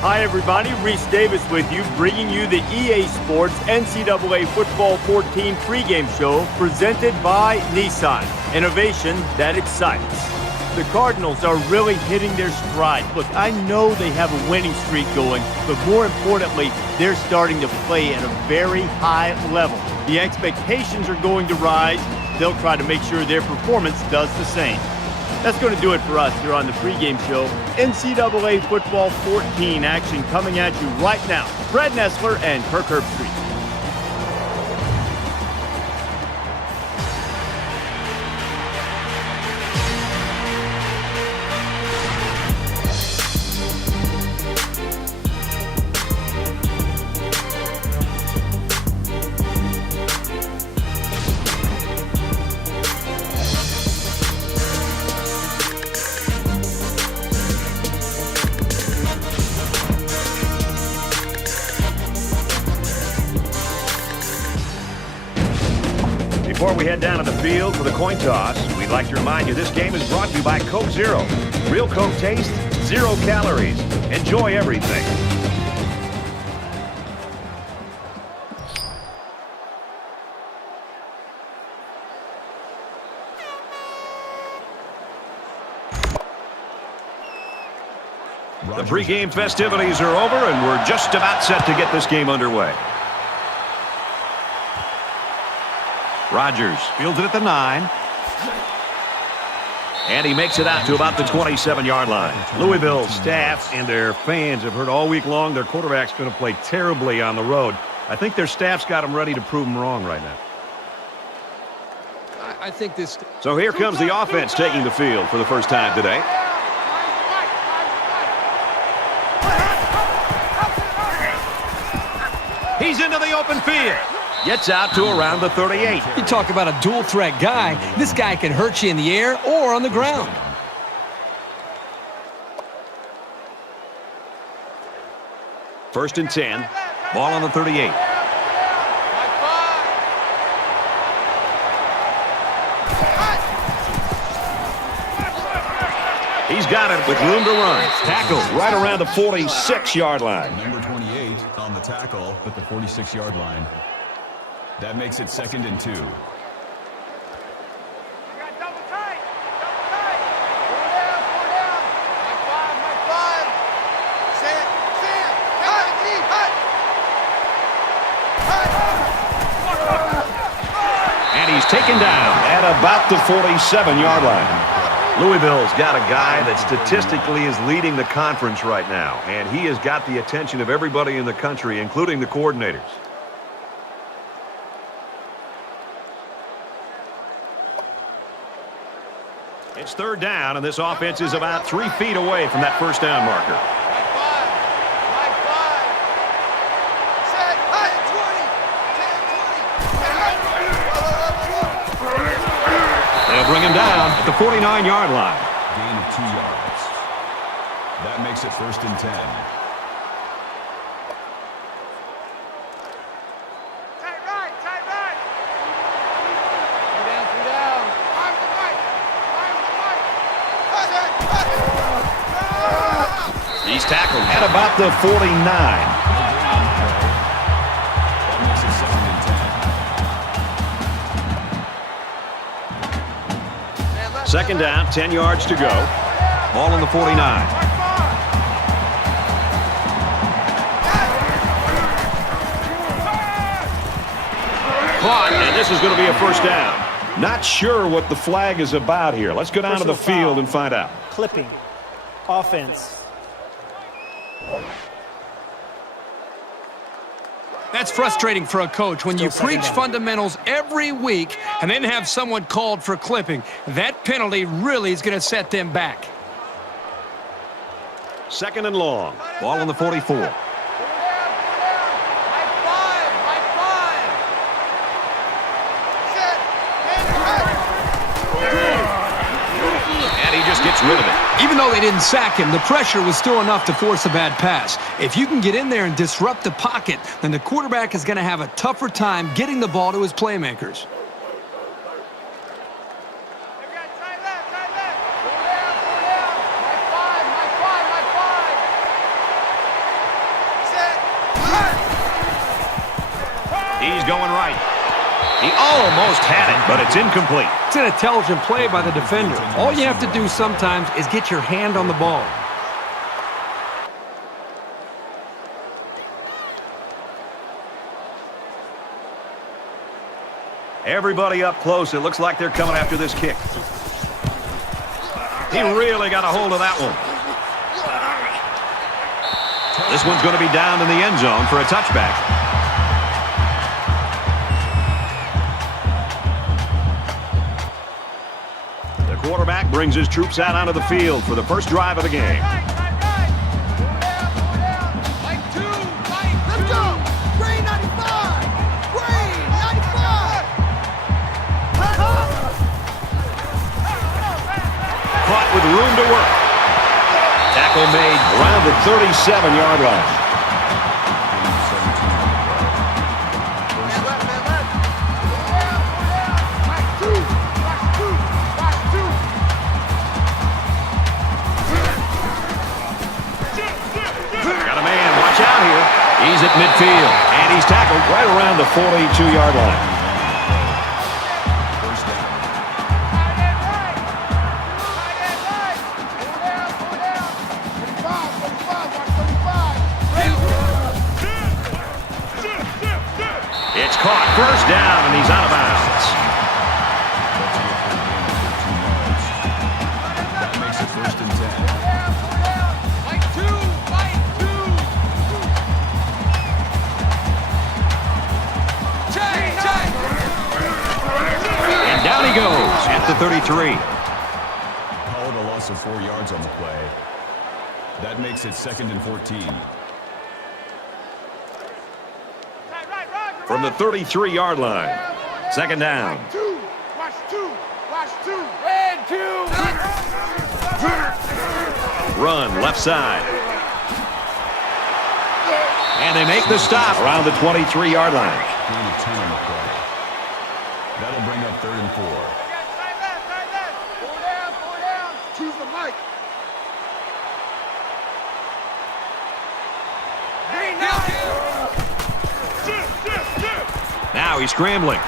Hi, everybody. Reese Davis with you, bringing you the EA Sports NCAA Football 14 pregame show presented by Nissan. Innovation that excites. The Cardinals are really hitting their stride. Look, I know they have a winning streak going, but more importantly, they're starting to play at a very high level. The expectations are going to rise. They'll try to make sure their performance does the same. That's going to do it for us here on the pregame show. NCAA Football 14 action coming at you right now. Fred Nessler and Kirk Herbstreit. Before we head down to the field for the coin toss, we'd like to remind you this game is brought to you by Coke Zero. Real Coke taste, 0 calories. Enjoy everything. The pregame festivities are over, and we're just about set to get this game underway. Rodgers fields it at the 9. And he makes it out to about the 27-yard line. Louisville staff and their fans have heard all week long their quarterback's going to play terribly on the road. I think their staff's got them ready to prove them wrong right now. I think this... So here comes the offense taking the field for the first time today. He's into the open field. Gets out to around the 38. You talk about a dual-threat guy. This guy can hurt you in the air or on the ground. First and 10. Ball on the 38. He's got it with room to run. Tackle right around the 46-yard line. Number 28 on the tackle at the 46-yard line. That makes it 2nd and 2. And he's taken down at about the 47-yard line. Louisville's got a guy that statistically is leading the conference right now, and he has got the attention of everybody in the country, including the coordinators. It's 3rd down, and this offense is about 3 feet away from that first down marker. They'll bring him down at the 49-yard line. Gain of 2 yards. That makes it 1st and 10. He's tackled at about the 49. That makes it 2nd and 10. 2nd down, 10 yards to go. Ball on the 49. Caught, and this is going to be a first down. Not sure what the flag is about here. Let's go down to the field and find out. Clipping. Offense. That's frustrating for a coach when you preach fundamentals every week and then have someone called for clipping. That penalty really is going to set them back. 2nd and long. Ball on the 44. And he just gets rid of it. Even though they didn't sack him, the pressure was still enough to force a bad pass. If you can get in there and disrupt the pocket, then the quarterback is going to have a tougher time getting the ball to his playmakers. going right. He almost had it, but it's incomplete. It's an intelligent play by the defender. All you have to do sometimes is get your hand on the ball. Everybody up close. It looks like they're coming after this kick. He really got a hold of that one. This one's going to be down in the end zone for a touchback. The quarterback brings his troops out onto the field for the first drive of the game. Caught with room to work. Tackle made around the 37-yard line. Got a man. Watch out here. He's at midfield, and he's tackled right around the 42-yard line. Caught first down, and he's out of bounds. That makes it first and 10. And down he goes at the 33. Called a loss of 4 yards on the play. That makes it 2nd and 14. From the 33-yard line. 2nd down. Watch two. Run left side. And they make the stop around the 23-yard line. 3 to 2 on the play. That'll bring up 3rd and 4. Four down. Choose the mic. Now he's scrambling.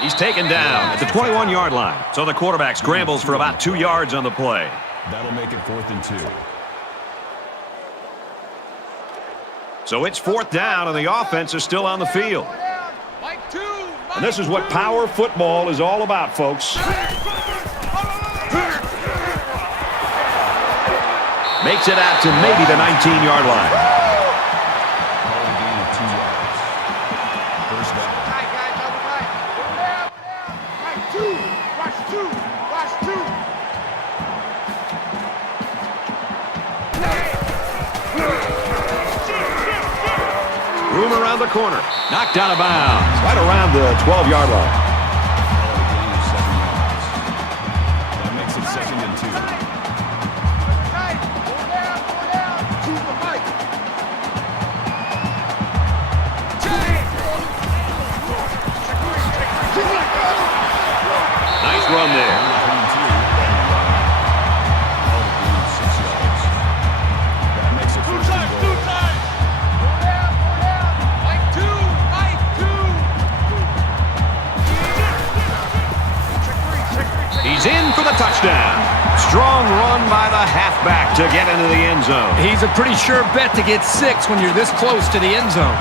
He's taken down at the 21-yard line. So the quarterback scrambles for about 2 yards on the play. That'll make it 4th and 2. So it's 4th down, and the offense is still on the field. And this is what power football is all about, folks. Makes it out to maybe the 19-yard line. Room around the corner. Knocked out of bounds. Right around the 12-yard line. That makes it 2nd and 2. Nice run there. That makes it 1st and goal. He's in for the touchdown. Strong run by the halfback to get into the end zone. He's a pretty sure bet to get 6 when you're this close to the end zone.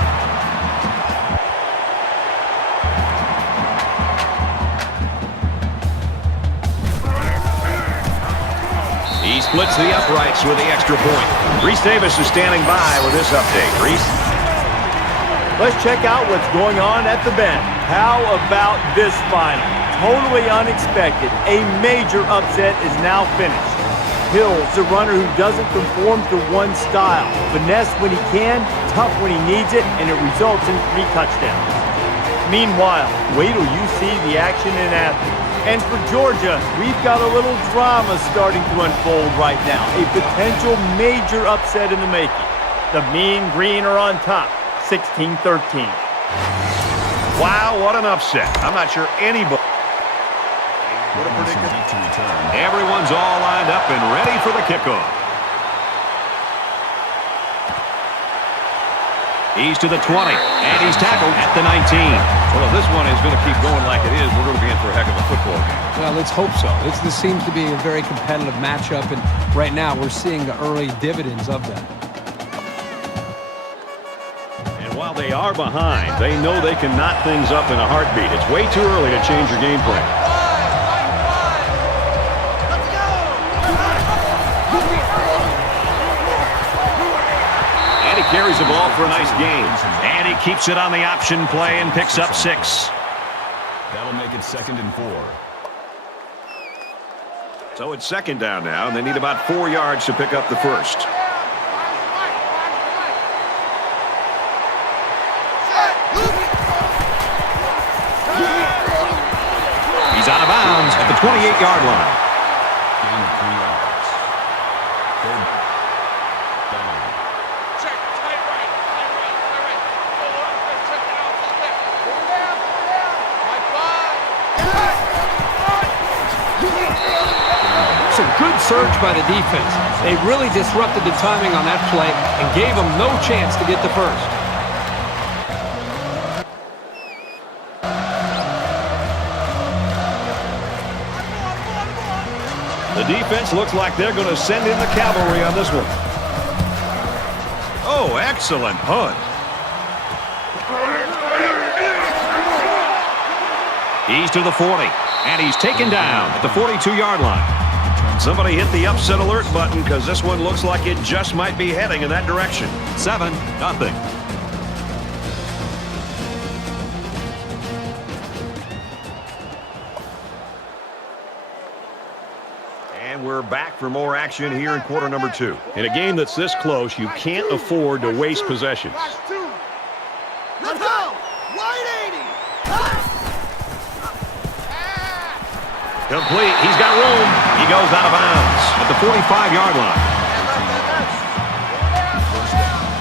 He splits the uprights with the extra point. Reese Davis is standing by with this update. Reese? Let's check out what's going on at the Bend. How about this final? Totally unexpected. A major upset is now finished. Hill's a runner who doesn't conform to one style. Finesse when he can, tough when he needs it, and it results in 3 touchdowns. Meanwhile, wait till you see the action in Athens. And for Georgia, we've got a little drama starting to unfold right now. A potential major upset in the making. The Mean Green are on top, 16-13. Wow, what an upset. I'm not sure anybody. What a prediction. Everyone's all lined up and ready for the kickoff. He's to the 20, and he's tackled at the 19. Well, if this one is going to keep going like it is, we're going to be in for a heck of a football game. Well, let's hope so. This seems to be a very competitive matchup, and right now we're seeing the early dividends of that. And while they are behind, they know they can knot things up in a heartbeat. It's way too early to change your game plan. And he carries the ball for a nice gain. And he keeps it on the option play and picks up 6. That'll make it 2nd and 4. So it's 2nd down now, and they need about 4 yards to pick up the first. He's out of bounds at the 28-yard line. Gain of 3 yards. 3rd down. Check. Tight right. Check it out. Pull down. Like 5. Some good surge by the defense. They really disrupted the timing on that play and gave them no chance to get the first. The defense looks like they're going to send in the cavalry on this one. Oh, excellent punt. He's to the 40, and he's taken down at the 42-yard line. Somebody hit the upset alert button because this one looks like it just might be heading in that direction. 7-0. And we're back for more action here in quarter number 2. In a game that's this close, you can't afford to waste possessions. Watch 2. Let's go. Wide 80. Complete. He's got room. He goes out of bounds at the 45-yard line.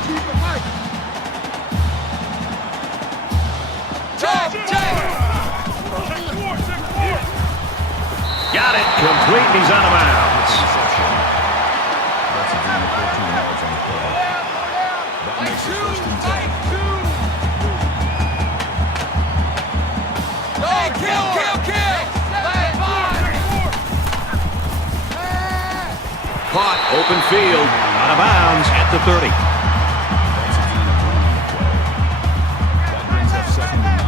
Keep it right. Got it. Complete. He's out of bounds. That's a gain of 14 yards on the play. That makes it 1st and 10. Kill. Caught. Open field. Out of bounds at the 30. That's a gain of 1 on the play. That brings up 2nd and 9.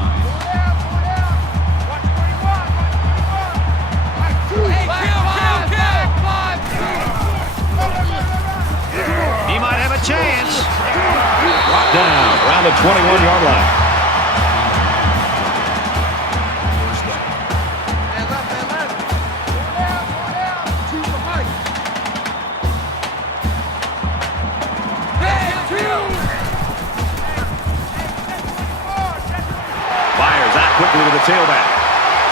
He might have a chance. Brought down around the 21-yard line. Quickly to the tailback.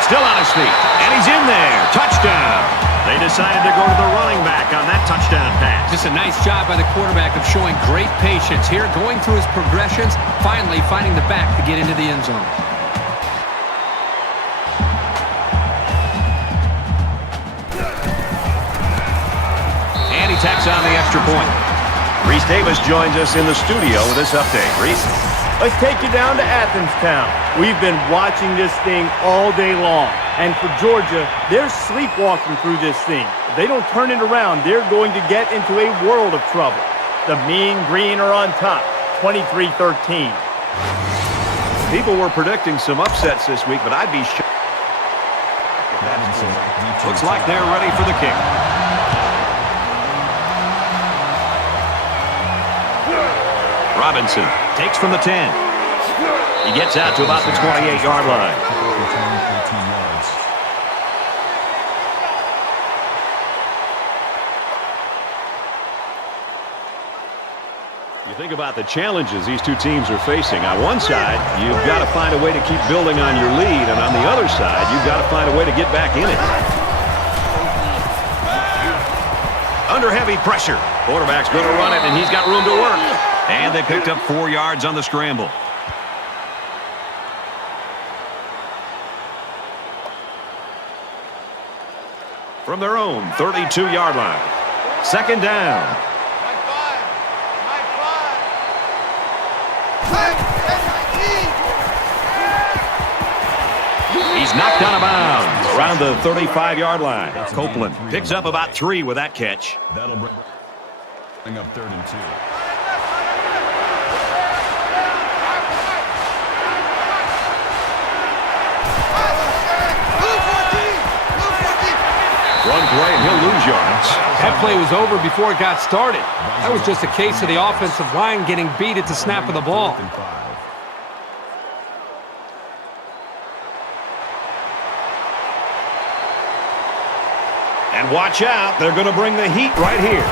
Still on his feet. And he's in there. Touchdown. They decided to go to the running back on that touchdown pass. Just a nice job by the quarterback of showing great patience here, going through his progressions, finally finding the back to get into the end zone. And he tacks on the extra point. Reese Davis joins us in the studio with this update. Reese? Let's take you down to Athens Town. We've been watching this thing all day long. And for Georgia, they're sleepwalking through this thing. If they don't turn it around, they're going to get into a world of trouble. The Mean Green are on top, 23-13. People were predicting some upsets this week, but I'd be shocked. Looks like they're ready for the kick. Robinson takes from the 10. He gets out to about the 28-yard line. You think about the challenges these two teams are facing. On one side, you've got to find a way to keep building on your lead, and on the other side, you've got to find a way to get back in it. Under heavy pressure. Quarterback's going to run it, and he's got room to work. And they picked up 4 yards on the scramble. From their own 32-yard line. 2nd down. knocked out of bounds around the 35-yard line. Copeland picks up about 3 with that catch. That'll bring up 3rd and 2. Run play, and he'll lose yards. That play was over before it got started. That was just a case of the offensive line getting beat at the snap of the ball. And watch out, they're going to bring the heat right here.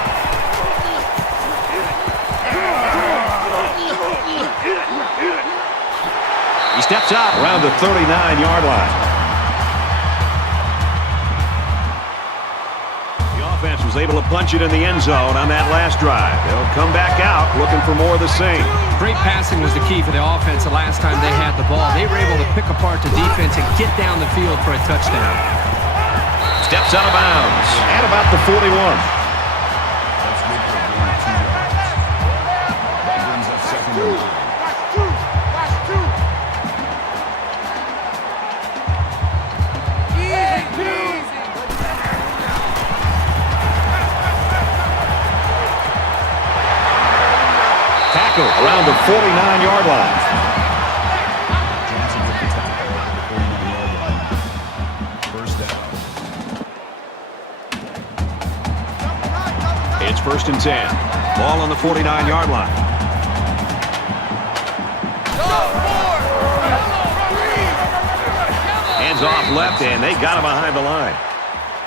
He steps out around the 39-yard line. Offense was able to punch it in the end zone on that last drive. They'll come back out looking for more of the same. Great passing was the key for the offense the last time they had the ball. They were able to pick apart the defense and get down the field for a touchdown. Steps out of bounds at about the 41. That's good for going 2 yards. That brings up 2nd and 9. Around the 49-yard line. Johnson with the tackle at the 49-yard line. 1st down. It's 1st and 10. Ball on the 49-yard line. Hands off left, and they got him behind the line.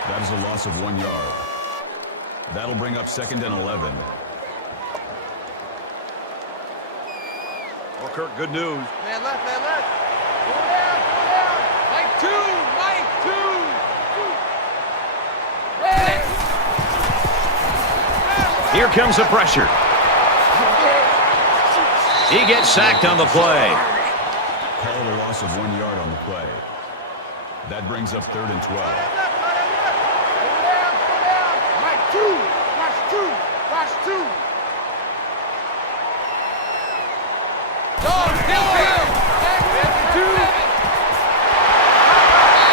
That is a loss of 1 yard. That'll bring up 2nd and 11. Well, Kirk, good news. Man left, man left. Mike 2! Mike 2! Here comes the pressure. He gets sacked on the play. Call it a loss of 1 yard on the play. That brings up 3rd and 12. Mike 2. Watch 2. Watch 2.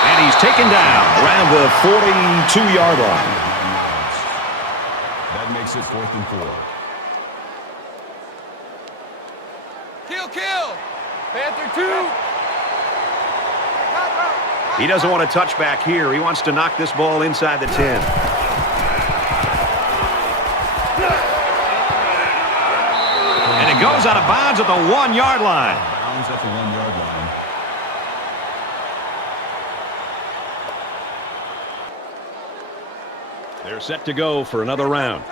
And he's taken down around the 42-yard line. That makes it 4th and 4. Kill! Panther 2! He doesn't want to touch back here. He wants to knock this ball inside the 10. And it goes out of bounds at the 1-yard line. Bounds at the 1-yard line. They're set to go for another round.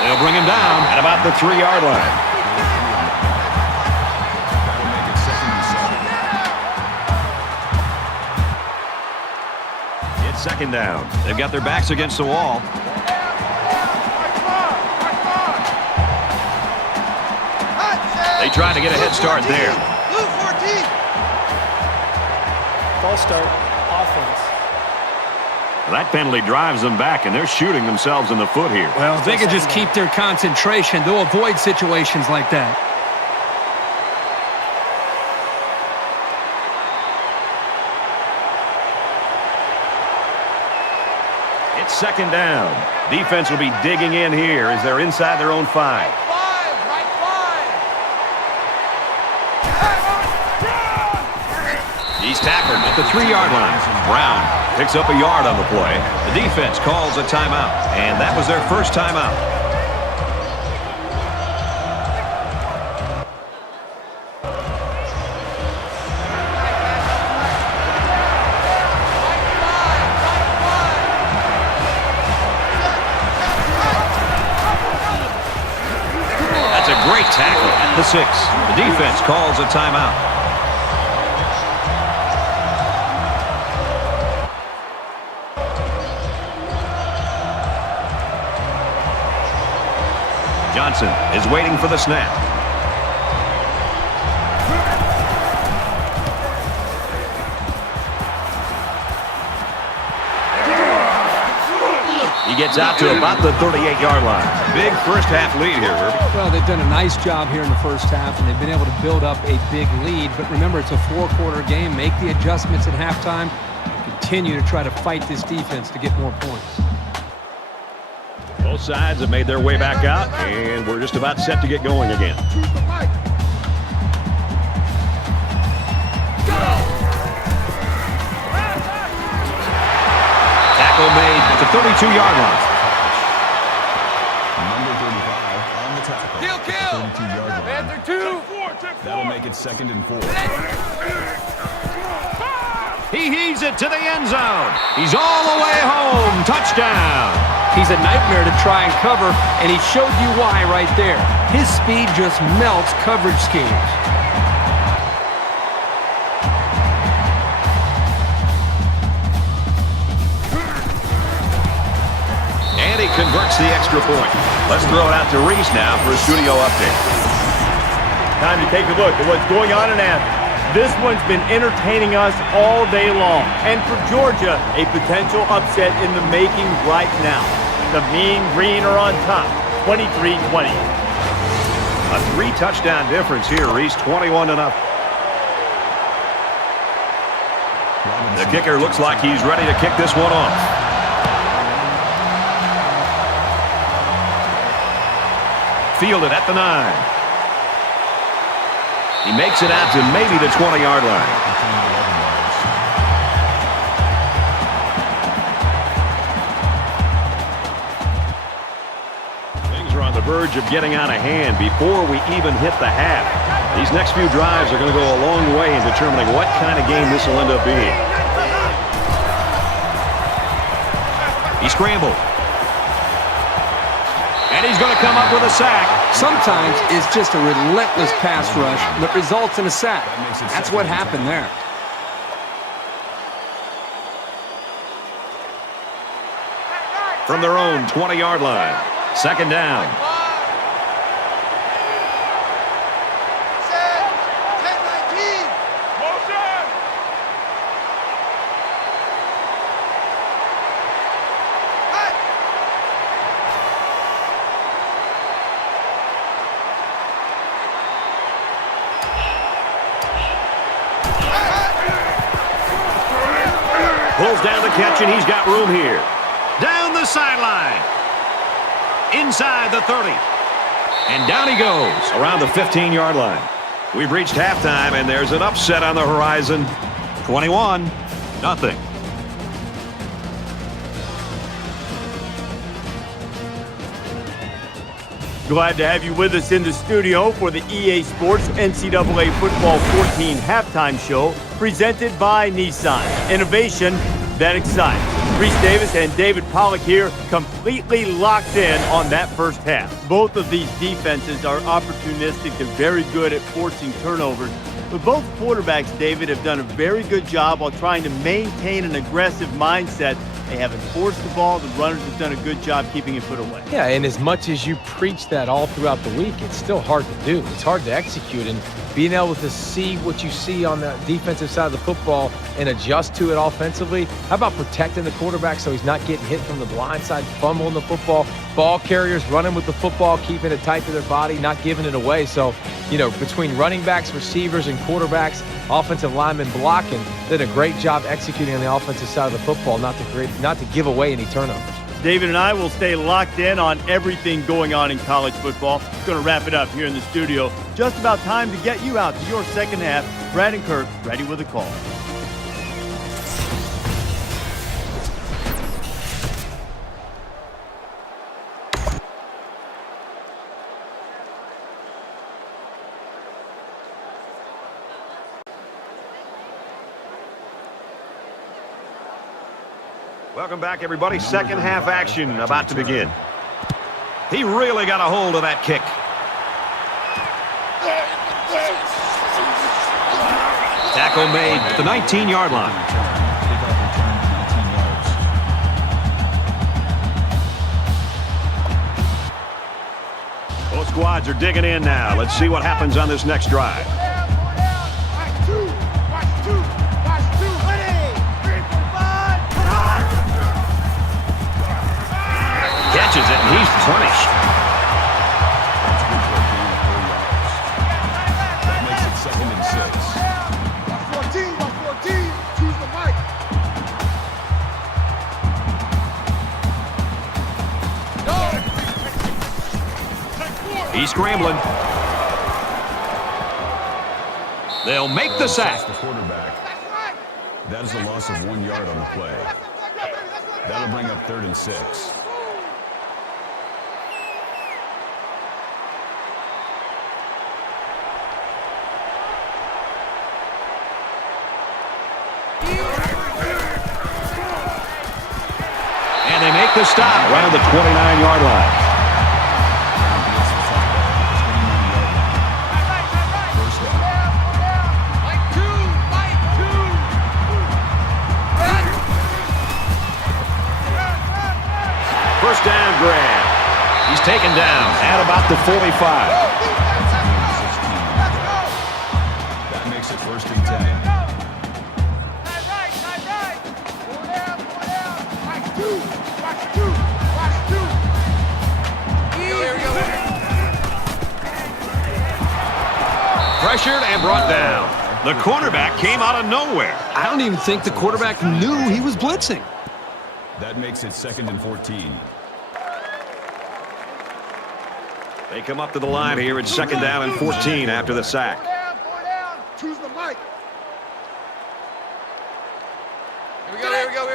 They'll bring him down at about the 3-yard line. That'll make it 2nd and 7. It's 2nd down. They've got their backs against the wall. They try to get a head start there. Blue 14. False start. Offense. That penalty drives them back, and they're shooting themselves in the foot here. Well, if they could just keep their concentration, they'll avoid situations like that. It's 2nd down. Defense will be digging in here as they're inside their own 5. He's tackled at the 3-yard line. Brown picks up a yard on the play. The defense calls a timeout, and that was their first timeout. That's a great tackle at the 6. The defense calls a timeout. Johnson is waiting for the snap. He gets out to about the 38-yard line. Big first-half lead here, Herbie. Well, they've done a nice job here in the first half, and they've been able to build up a big lead. But remember, it's a four-quarter game. Make the adjustments at halftime. Continue to try to fight this defense to get more points. Both sides have made their way back out, and we're just about set to get going again. Tackle made at the 32-yard line. Number 35 on the tackle. Kill. 32-yard line. Panther 2. That'll make it 2nd and 4. He heaves it to the end zone. He's all the way home. Touchdown. He's a nightmare to try and cover, and he showed you why right there. His speed just melts coverage schemes. And he converts the extra point. Let's throw it out to Reese now for a studio update. Time to take a look at what's going on in Athens. This one's been entertaining us all day long. And for Georgia, a potential upset in the making right now. The Mean Green are on top, 23-20. A 3-touchdown difference here, Reese, 21-0. The kicker looks like he's ready to kick this one off. Fielded at the 9. He makes it out to maybe the 20-yard line. Things are on the verge of getting out of hand before we even hit the half. These next few drives are going to go a long way in determining what kind of game this will end up being. He scrambled. And he's going to come up with a sack. Sometimes it's just a relentless pass rush that results in a sack. That's what happened there. From their own 20-yard line. 2nd down. Pulls down the catch, and he's got room here. Down the sideline. Inside the 30. And down he goes around the 15-yard line. We've reached halftime, and there's an upset on the horizon. 21-0. Glad to have you with us in the studio for the EA Sports NCAA Football 14 halftime show presented by Nissan. Innovation that excites. Reese Davis and David Pollack here, completely locked in on that first half. Both of these defenses are opportunistic and very good at forcing turnovers. But both quarterbacks, David, have done a very good job while trying to maintain an aggressive mindset. They haven't forced the ball. The runners have done a good job keeping it put away. Yeah, and as much as you preach that all throughout the week, it's still hard to do. It's hard to execute, and being able to see what you see on the defensive side of the football and adjust to it offensively. How about protecting the quarterback so he's not getting hit from the blind side, fumbling the football, ball carriers running with the football, keeping it tight to their body, not giving it away. So, you know, between running backs, receivers, and quarterbacks, offensive linemen blocking, did a great job executing on the offensive side of the football, not to give away any turnovers. David and I will stay locked in on everything going on in college football. Going to wrap it up here in the studio. Just about time to get you out to your second half. Brad and Kirk ready with a call. Welcome back, everybody. Second half action about to begin. He really got a hold of that kick. Tackle made at the 19-yard line. Both squads are digging in now. Let's see what happens on this next drive. catches it, and he's punished. That's good for a gain of 4 yards. That makes it 2nd and 6. By 14, choose the mic. He's scrambling. They'll make the sack. The quarterback. That is a loss of 1 yard on the play. That'll bring up 3rd and 6. And they make the stop around the 29-yard line. First down grab. He's taken down at about the 45. That makes it 1st and 10. Pressured and brought down. The cornerback came out of nowhere. I don't even think the quarterback knew he was blitzing. That makes it 2nd and 14. They come up to the line here. It's 2nd down and 14 after the sack. Four down. Choose the mic. Here we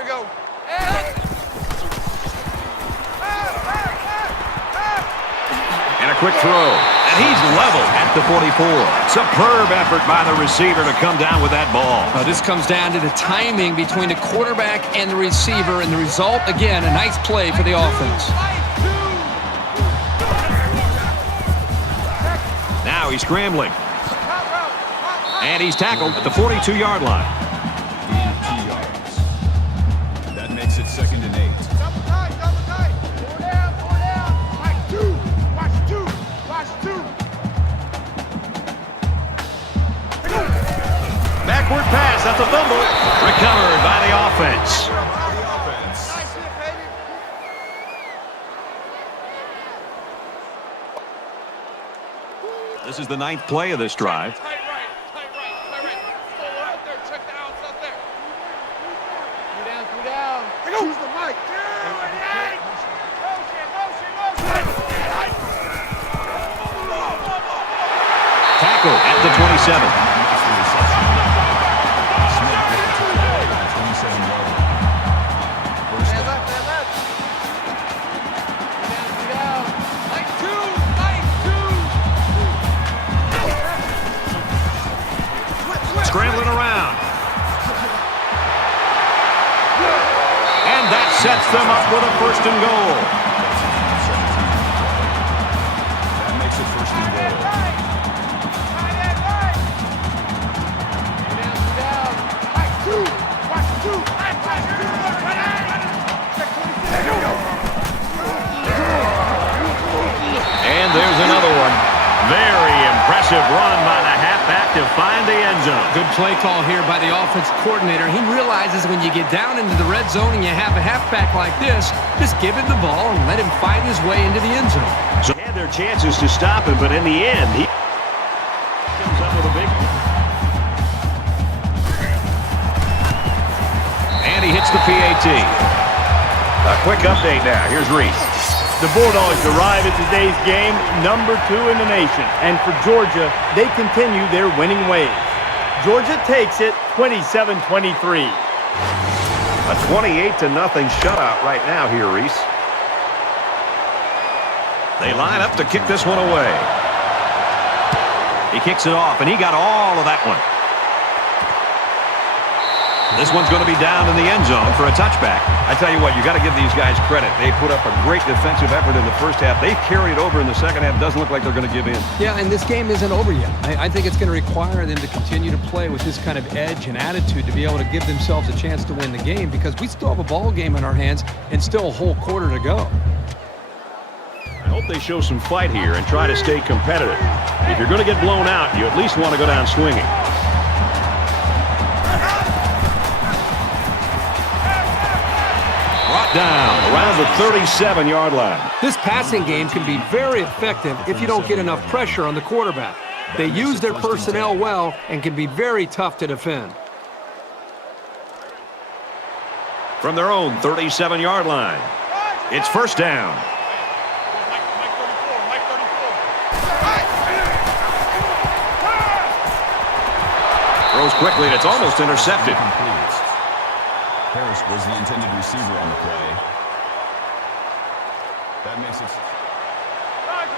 go. And a quick throw. And he's level at the 44. Superb effort by the receiver to come down with that ball. This comes down to the timing between the quarterback and the receiver, and the result, again, a nice play for the offense. Now he's scrambling. And he's tackled at the 42-yard line. Gain of 2 yards. That makes it 2nd and 8. Double tight. Four down. Watch two. Backward pass at the fumble. Recovered by the offense. This is the 9th play of this drive. Tight right. Full out there. Check the outs out there. Two down. Choose the mic. Tackle at the 27. Scrambling around. And that sets them up with a 1st and goal. That makes it 1st and goal. And there's another one. Very impressive run by the halfback to find the end zone. Good play call here by the offense coordinator. He realizes when you get down into the red zone and you have a halfback like this, just give him the ball and let him find his way into the end zone. So they had their chances to stop him, but in the end, he comes up with a big one. And he hits the PAT. A quick update now. Here's Reese. The Bulldogs arrive at today's game #2 in the nation. And for Georgia, they continue their winning ways. Georgia takes it 27-23. A 28-0 shutout right now here, Reese. They line up to kick this one away. He kicks it off, and he got all of that one. This one's going to be down in the end zone for a touchback. I tell you what, you got to give these guys credit. They put up a great defensive effort in the first half. They've carried over in the second half. Doesn't look like they're going to give in. Yeah, and this game isn't over yet. I think it's going to require them to continue to play with this kind of edge and attitude to be able to give themselves a chance to win the game, because we still have a ball game in our hands and still a whole quarter to go. I hope they show some fight here and try to stay competitive. If you're going to get blown out, you at least want to go down swinging. Brought Brought down around the 37-yard line. This passing game can be very effective if you don't get enough pressure on the quarterback. They use their personnel well and can be very tough to defend. From their own 37-yard line, it's first down. Throws quickly, and it's almost intercepted. Harris was the intended receiver on the play. That makes it... Roger.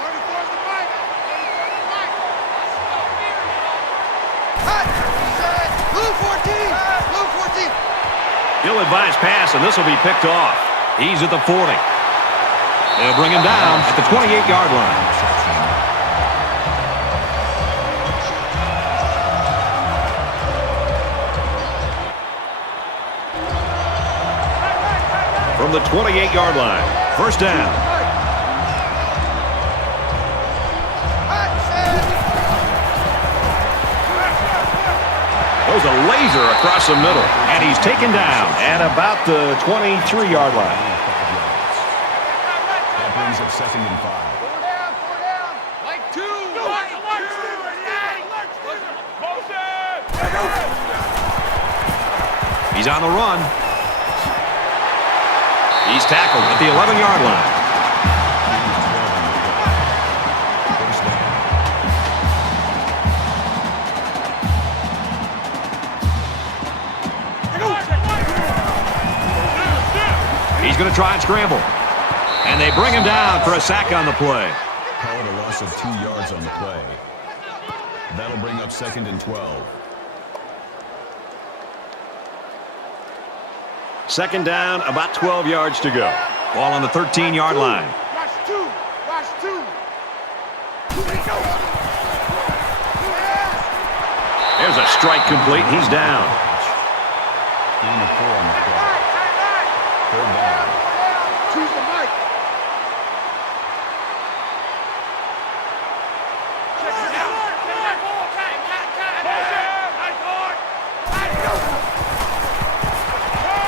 34's the mic. 34's the mic. Hot. Set. Blue 14. Blue 14. Ill-advised pass, and this will be picked off. He's at the 40. They'll bring him down at the 28-yard line. From the 28-yard line, first down. Goes a laser across the middle, and he's taken down at about the 23-yard line. That brings up 2nd and 5. Four down. Like two. He's on the run. He's tackled at the 11-yard line. He's going to try and scramble. And they bring him down for a sack on the play. Call it a loss of 2 yards on the play. That'll bring up 2nd and 12. Second down, about 12 yards to go. Ball on the 13-yard line. Watch two. There's a strike complete. He's down. Gain of 4 on the play. 3rd down. Choose the mic.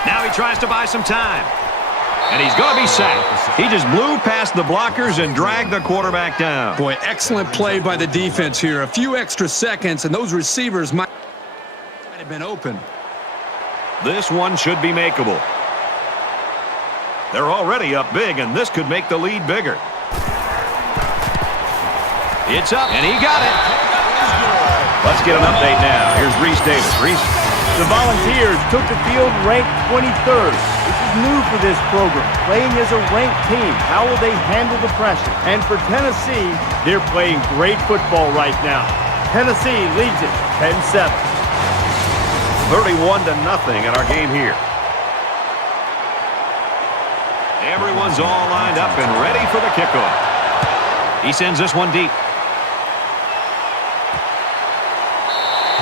Now he tries to buy some time. And he's going to be sacked. He just blew past the blockers and dragged the quarterback down. Boy, excellent play by the defense here. A few extra seconds, and those receivers might have been open. This one should be makeable. They're already up big, and this could make the lead bigger. It's up, and he got it. Let's get an update now. Here's Reese Davis. Reese. The Volunteers took the field ranked 23rd. This is new for this program, playing as a ranked team. How will they handle the pressure? And for Tennessee, they're playing great football right now. Tennessee leads it 10-7. 31-0 in our game here. Everyone's all lined up and ready for the kickoff. He sends this one deep.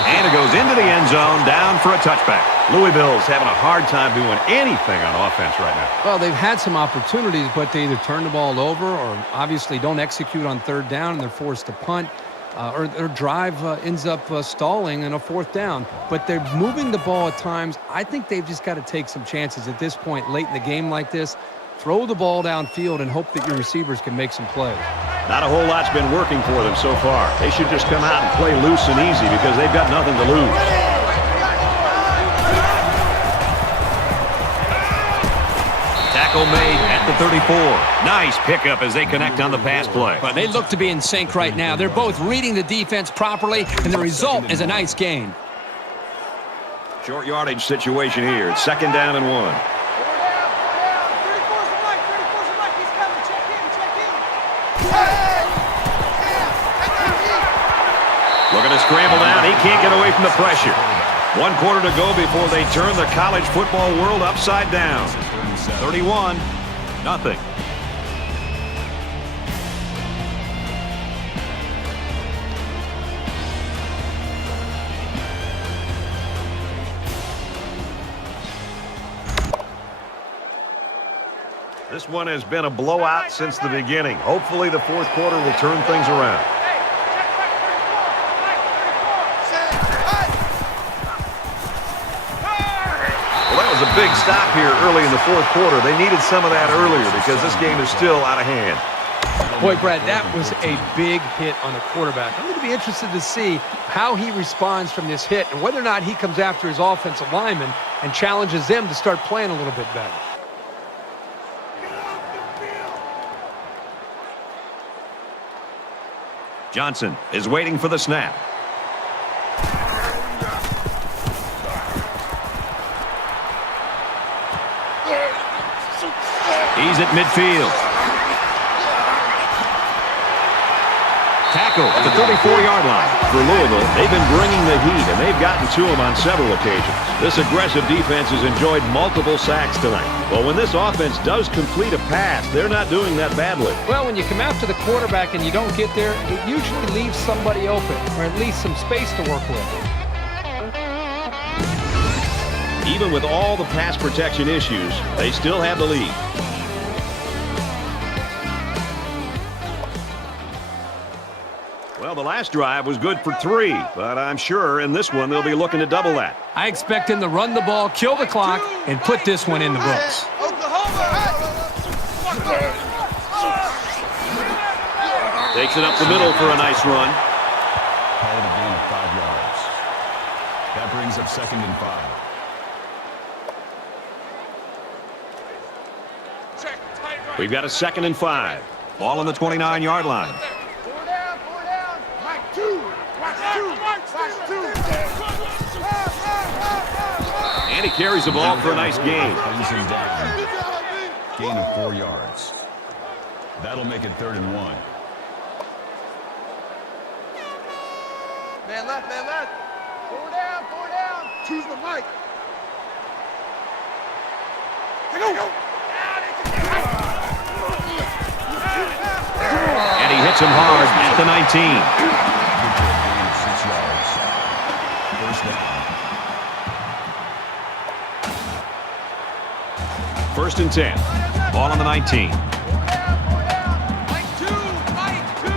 And it goes into the end zone, down for a touchback. Louisville's having a hard time doing anything on offense right now. Well, they've had some opportunities, but they either turn the ball over or obviously don't execute on 3rd down, and they're forced to punt. Or their drive ends up stalling in a 4th down. But they're moving the ball at times. I think they've just got to take some chances at this point late in the game like this. Throw the ball downfield and hope that your receivers can make some plays. Not a whole lot's been working for them so far. They should just come out and play loose and easy because they've got nothing to lose. Tackle made at the 34. Nice pickup as they connect on the pass play. But they look to be in sync right now. They're both reading the defense properly, and the result is a nice gain. Short yardage situation here. It's 2nd down and 1. Looking to scramble down. He can't get away from the pressure. 1 quarter to go before they turn the college football world upside down. 31-0. This one has been a blowout since the beginning. Hopefully the 4th quarter will turn things around. Well, that was a big stop here early in the fourth quarter. They needed some of that earlier because this game is still out of hand. Boy, Brad, that was a big hit on the quarterback. I'm going to be interested to see how he responds from this hit and whether or not he comes after his offensive lineman and challenges them to start playing a little bit better. Johnson is waiting for the snap. He's at midfield. Tackle at the 34-yard line. For Louisville, they've been bringing the heat, and they've gotten to him on several occasions. This aggressive defense has enjoyed multiple sacks tonight. But when this offense does complete a pass, they're not doing that badly. Well, when you come after the quarterback and you don't get there, it usually leaves somebody open, or at least some space to work with. Even with all the pass protection issues, they still have the lead. Well, the last drive was good for 3, but I'm sure in this one they'll be looking to double that. I expect him to run the ball, kill the clock, and put this one in the books. Takes it up the middle for a nice run. Call it a gain of 5 yards. That brings up 2nd and 5. We've got a 2nd and 5. Ball on the 29-yard line. And he carries the ball for a nice gain. Gain of 4 yards. That'll make it 3rd and 1. Man left, man left. 4 down, 4 down. Choose the mic. Go. And he hits him hard at the 19. 6 yards. First down. 1st and 10. Ball on the 19. Mike 2, Mike 2.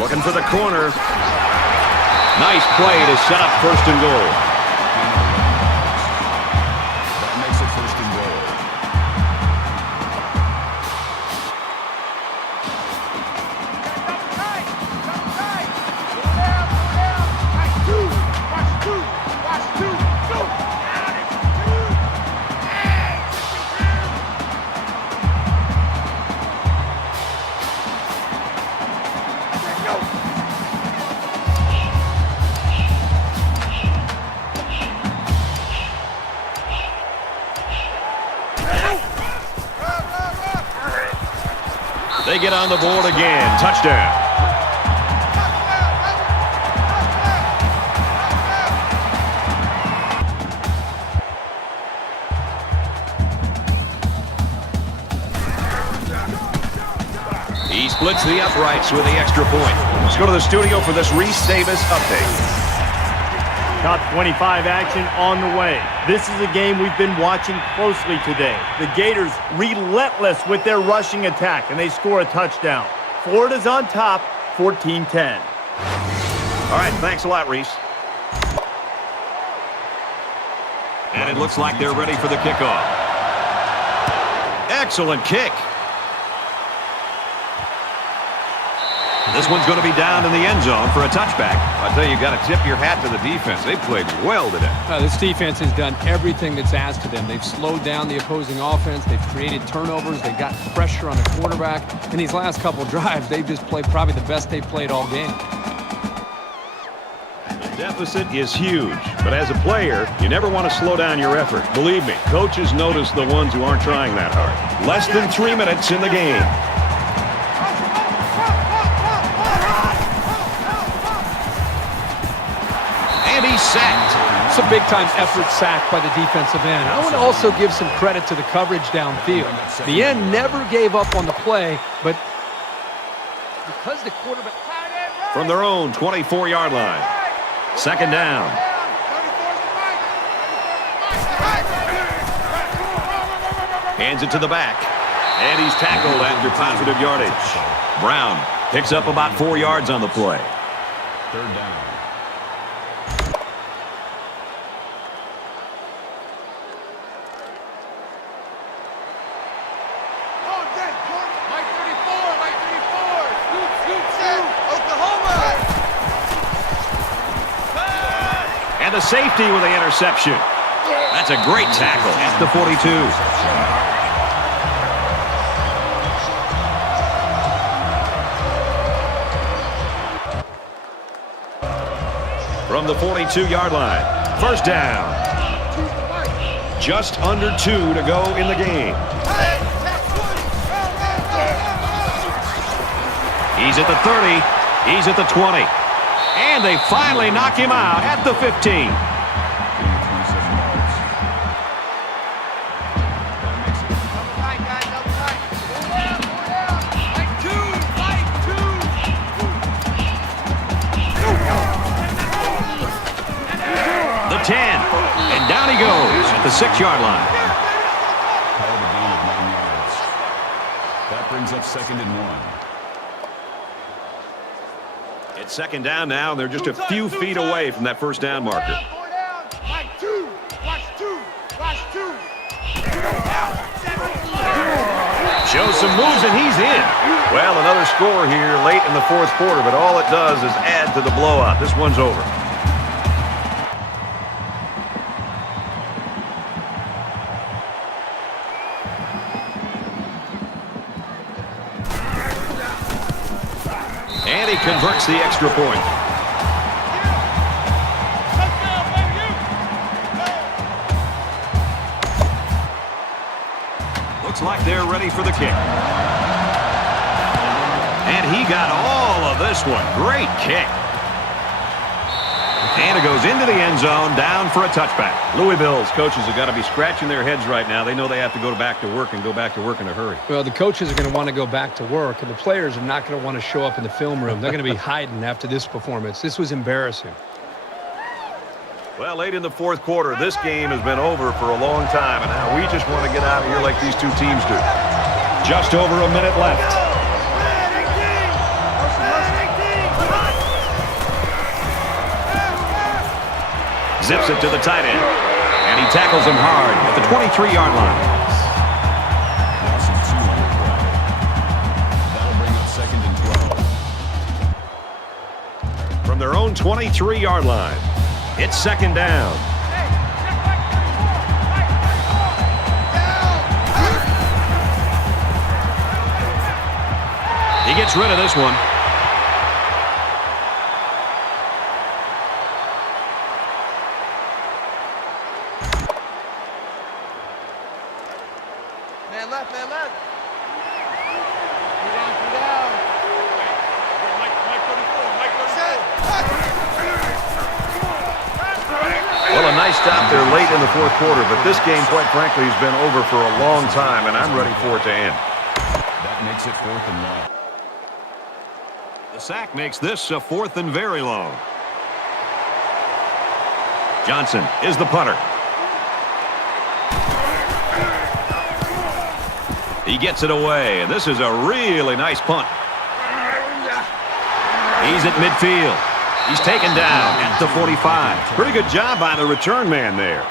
Looking for the corner. Nice play to set up 1st and goal. That makes it 1st and goal. They get on the board again. Touchdown. He splits the uprights with the extra point. Let's go to the studio for this Reese Davis update. Top 25 action on the way. This is a game we've been watching closely today. The Gators relentless with their rushing attack, and they score a touchdown. Florida's on top, 14-10. All right, thanks a lot, Reese. And it looks like they're ready for the kickoff. Excellent kick. This one's going to be down in the end zone for a touchback. I tell you, you got to tip your hat to the defense. They played well today. This defense has done everything that's asked of them. They've slowed down the opposing offense. They've created turnovers. They've got pressure on the quarterback. In these last couple drives, they've just played probably the best they've played all game. The deficit is huge, but as a player, you never want to slow down your effort. Believe me, coaches notice the ones who aren't trying that hard. Less than 3 minutes in the game. And he's sacked. It's a big-time effort sack by the defensive end. I want to also give some credit to the coverage downfield. The end never gave up on the play, but because the quarterback... From their own 24-yard line. 2nd down. Hands it to the back. And he's tackled after positive yardage. Brown picks up about 4 yards on the play. Third down. Mike 34, Mike 34. Scoop, scoop, scoop. Oklahoma. And the safety with the interception. That's a great tackle at the 42. From the 42-yard line. First down. Just under 2 to go in the game. He's at the 30. He's at the 20. And they finally knock him out at the 15. The 10. And down he goes at the 6-yard line. Called a gain of 9 yards. That brings up 2nd and 1. It's 2nd down now, and they're just a few feet away from that first down marker. Mike 2. Watch 2. Watch 2. Shows some moves, and he's in. Well, another score here late in the 4th quarter, but all it does is add to the blowout. This one's over. And he converts the extra point. Looks like they're ready for the kick. And he got all of this one. Great kick. And it goes into the end zone, down for a touchback. Louisville's coaches have got to be scratching their heads right now. They know they have to go back to work and go back to work in a hurry. Well, the coaches are going to want to go back to work, and the players are not going to want to show up in the film room. They're going to be hiding after this performance. This was embarrassing. Well, late in the 4th quarter, this game has been over for a long time, and now we just want to get out of here like these two teams do. Just over a minute left. Zips it to the tight end, and he tackles him hard at the 23-yard line. Loss of 2 on the play. That'll bring up 2nd and 12. From their own 23-yard line, it's 2nd down. He gets rid of this one. Man left, man left. Two down. Mike 34. Mike 34. Well, a nice stop there late in the 4th quarter, but this game, quite frankly, has been over for a long time, and I'm ready for it to end. That makes it 4th and 1. The sack makes this a 4th and very long. Johnson is the punter. He gets it away, and this is a really nice punt. He's at midfield. He's taken down at the 45. Pretty good job by the return man there.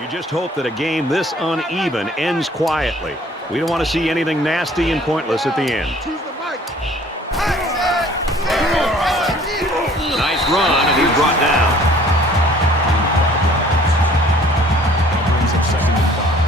You just hope that a game this uneven ends quietly. We don't want to see anything nasty and pointless at the end. Choose the Mike. Nice run, and he's brought down. That brings up 2nd and 5.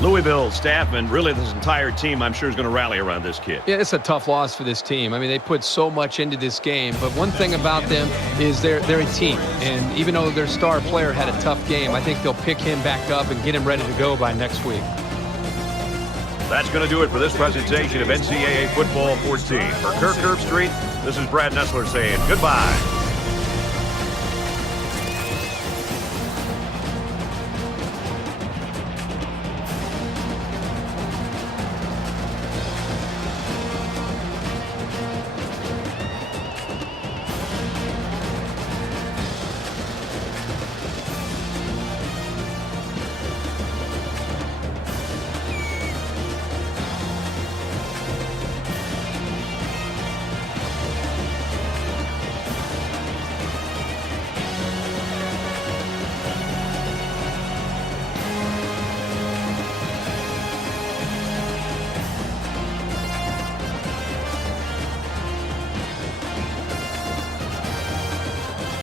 Louisville staff and really this entire team, I'm sure, is going to rally around this kid. Yeah, it's a tough loss for this team. I mean, they put so much into this game, but one thing about them is they're a team. And even though their star player had a tough game, I think they'll pick him back up and get him ready to go by next week. That's going to do it for this presentation of NCAA Football 14. For Kirk Herbstreit, this is Brad Nessler saying goodbye.